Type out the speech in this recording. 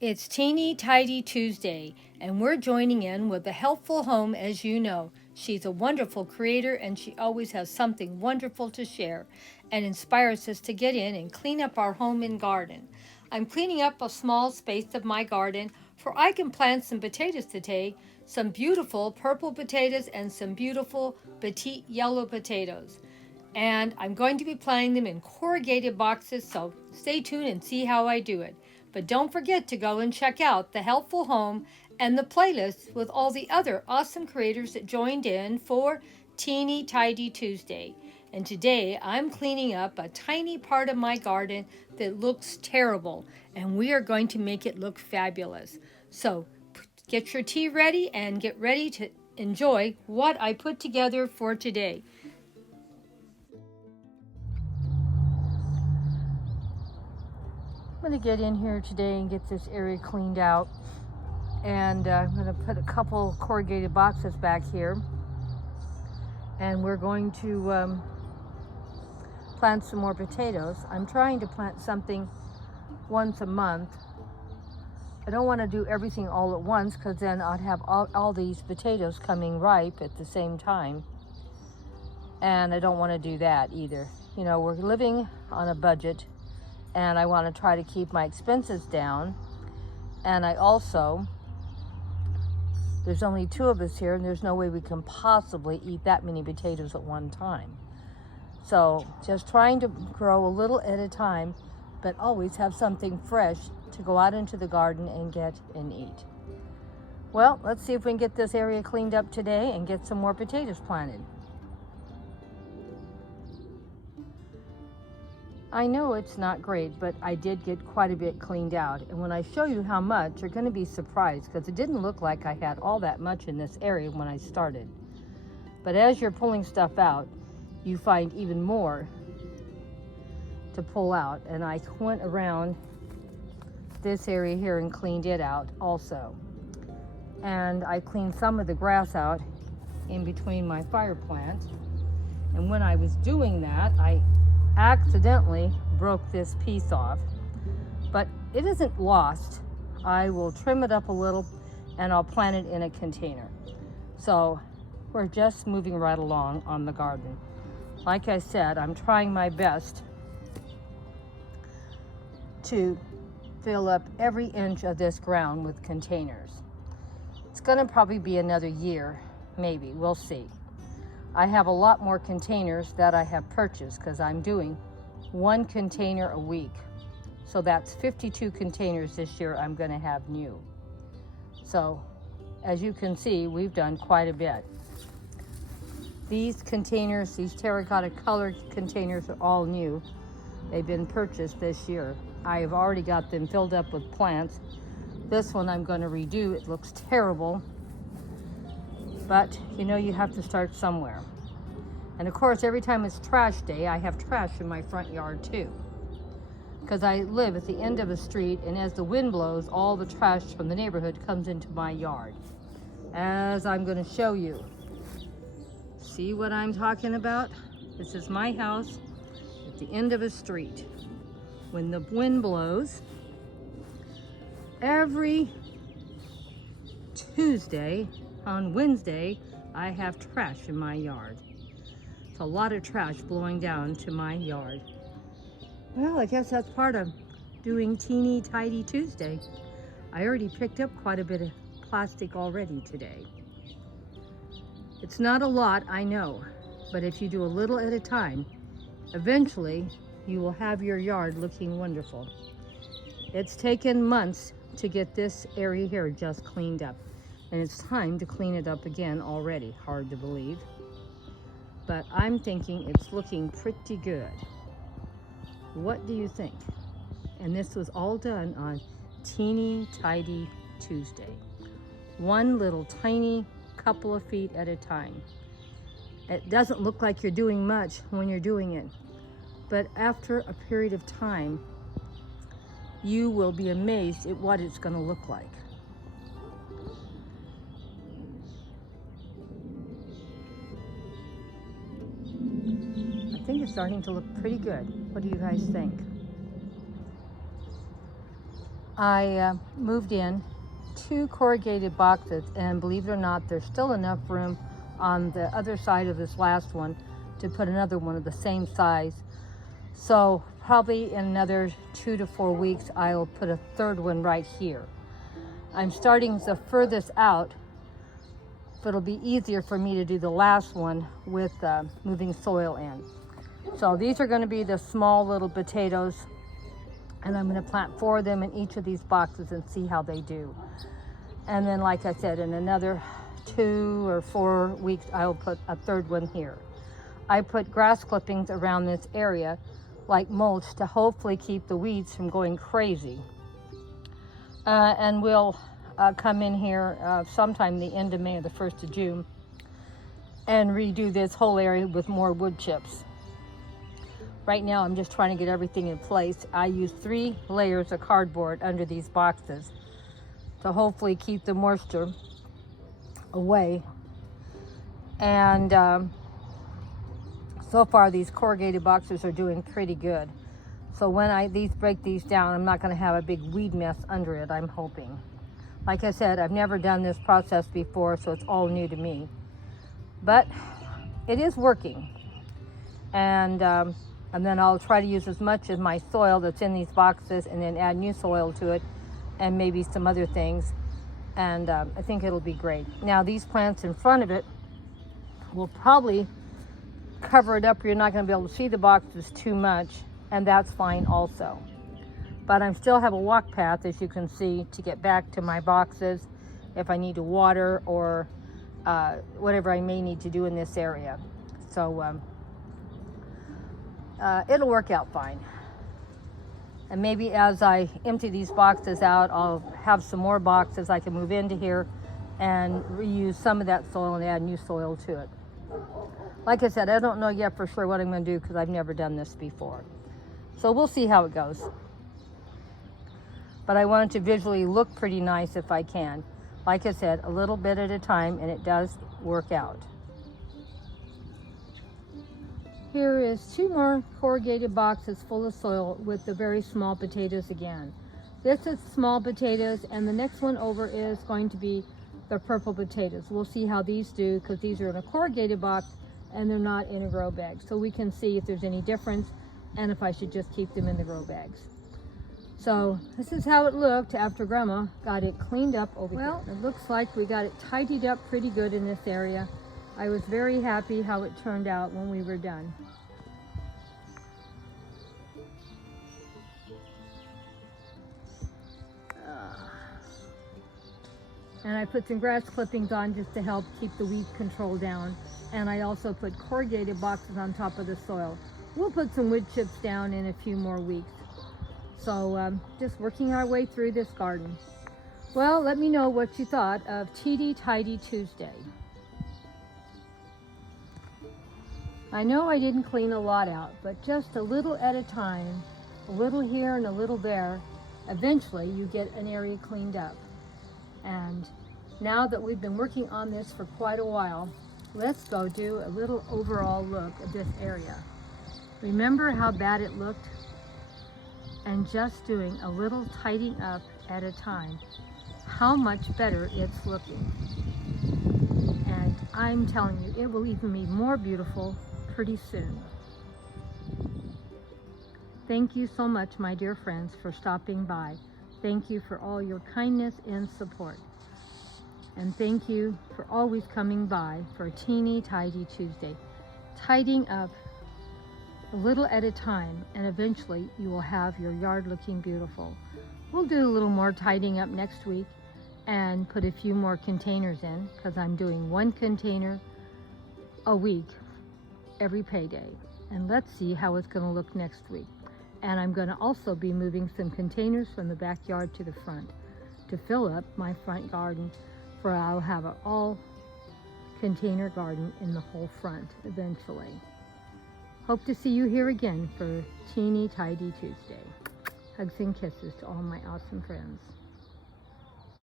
It's Teeny Tidy Tuesday, and we're joining in with the Helpful Home. As you know, she's a wonderful creator and she always has something wonderful to share and inspires us to get in and clean up our home and garden. I'm cleaning up a small space of my garden for I can plant some potatoes today, some beautiful purple potatoes and some beautiful petite yellow potatoes. And I'm going to be planting them in corrugated boxes, so stay tuned and see how I do it. But don't forget to go and check out the Helpful Home and the playlist with all the other awesome creators that joined in for Teeny Tidy Tuesday. And today I'm cleaning up a tiny part of my garden that looks terrible, and we are going to make it look fabulous. So get your tea ready and get ready to enjoy what I put together for today. I'm going to get in here today and get this area cleaned out, and I'm going to put a couple corrugated boxes back here, and we're going to plant some more potatoes. I'm trying to plant something once a month. I don't want to do everything all at once because then I'd have all these potatoes coming ripe at the same time, and I don't want to do that either. You know, we're living on a budget, and I want to try to keep my expenses down. And I also, there's only two of us here, and there's no way we can possibly eat that many potatoes at one time. So just trying to grow a little at a time, but always have something fresh to go out into the garden and get and eat. Well, let's see if we can get this area cleaned up today and get some more potatoes planted. I know it's not great, but I did get quite a bit cleaned out. And when I show you how much, you're going to be surprised because it didn't look like I had all that much in this area when I started. But as you're pulling stuff out, you find even more to pull out. And I went around this area here and cleaned it out also. And I cleaned some of the grass out in between my fire plant. And when I was doing that, I accidentally broke this piece off, but it isn't lost. I will trim it up a little and I'll plant it in a container. So we're just moving right along on the garden. Like I said, I'm trying my best to fill up every inch of this ground with containers. It's going to probably be another year, maybe, we'll see. I have a lot more containers that I have purchased because I'm doing one container a week. So that's 52 containers this year I'm going to have new. So as you can see, we've done quite a bit. These containers, these terracotta colored containers are all new. They've been purchased this year. I have already got them filled up with plants. This one I'm going to redo. It looks terrible. But you know, you have to start somewhere. And of course, every time it's trash day, I have trash in my front yard too. Because I live at the end of a street, and as the wind blows, all the trash from the neighborhood comes into my yard. As I'm going to show you. See what I'm talking about? This is my house at the end of a street. When the wind blows, every Tuesday, on Wednesday, I have trash in my yard. It's a lot of trash blowing down to my yard. Well, I guess that's part of doing Teeny Tidy Tuesday. I already picked up quite a bit of plastic already today. It's not a lot, I know, but if you do a little at a time, eventually you will have your yard looking wonderful. It's taken months to get this area here just cleaned up. And it's time to clean it up again already. Hard to believe. But I'm thinking it's looking pretty good. What do you think? And this was all done on Teeny Tidy Tuesday. One little tiny couple of feet at a time. It doesn't look like you're doing much when you're doing it. But after a period of time, you will be amazed at what it's going to look like. I think it's starting to look pretty good. What do you guys think? I moved in 2 corrugated boxes, and believe it or not, there's still enough room on the other side of this last one to put another one of the same size. So probably in another 2 to 4 weeks, I'll put a third one right here. I'm starting the furthest out, but it'll be easier for me to do the last one with moving soil in. So these are going to be the small little potatoes, and I'm going to plant 4 of them in each of these boxes and see how they do. And then, like I said, in another 2 or 4 weeks, I'll put a third one here. I put grass clippings around this area like mulch to hopefully keep the weeds from going crazy. And we'll come in here sometime the end of May or the 1st of June and redo this whole area with more wood chips. Right now I'm just trying to get everything in place. I use 3 layers of cardboard under these boxes to hopefully keep the moisture away. And so far these corrugated boxes are doing pretty good. So when I break these down, I'm not going to have a big weed mess under it, I'm hoping. Like I said, I've never done this process before, so it's all new to me. But it is working. And then I'll try to use as much of my soil that's in these boxes and then add new soil to it and maybe some other things. And I think it'll be great. Now these plants in front of it will probably cover it up. You're not going to be able to see the boxes too much, and that's fine also. But I still have a walk path, as you can see, to get back to my boxes if I need to water or whatever I may need to do in this area. So it'll work out fine. And maybe as I empty these boxes out, I'll have some more boxes I can move into here and reuse some of that soil and add new soil to it. Like I said, I don't know yet for sure what I'm going to do because I've never done this before. So we'll see how it goes. But I want it to visually look pretty nice if I can. Like I said, a little bit at a time, and it does work out. Here is 2 more corrugated boxes full of soil with the very small potatoes again. This is small potatoes, and the next one over is going to be the purple potatoes. We'll see how these do because these are in a corrugated box and they're not in a grow bag. So we can see if there's any difference and if I should just keep them in the grow bags. So this is how it looked after Grandma got it cleaned up over here. Well, it looks like we got it tidied up pretty good in this area. I was very happy how it turned out when we were done. And I put some grass clippings on just to help keep the weed control down. And I also put corrugated boxes on top of the soil. We'll put some wood chips down in a few more weeks. So just working our way through this garden. Well, let me know what you thought of Teeny Tidy Tuesday. I know I didn't clean a lot out, but just a little at a time, a little here and a little there, eventually you get an area cleaned up. And now that we've been working on this for quite a while, let's go do a little overall look at this area. Remember how bad it looked? And just doing a little tidying up at a time, how much better it's looking. And I'm telling you, it will even be more beautiful pretty soon. Thank you so much, my dear friends, for stopping by. Thank you for all your kindness and support. And thank you for always coming by for Teeny Tidy Tuesday. Tidying up a little at a time, and eventually you will have your yard looking beautiful. We'll do a little more tidying up next week and put a few more containers in, because I'm doing 1 container a week every payday. And let's see how it's going to look next week. And I'm going to also be moving some containers from the backyard to the front to fill up my front garden, for I'll have an all container garden in the whole front eventually. Hope to see you here again for Teeny Tidy Tuesday. Hugs and kisses to all my awesome friends.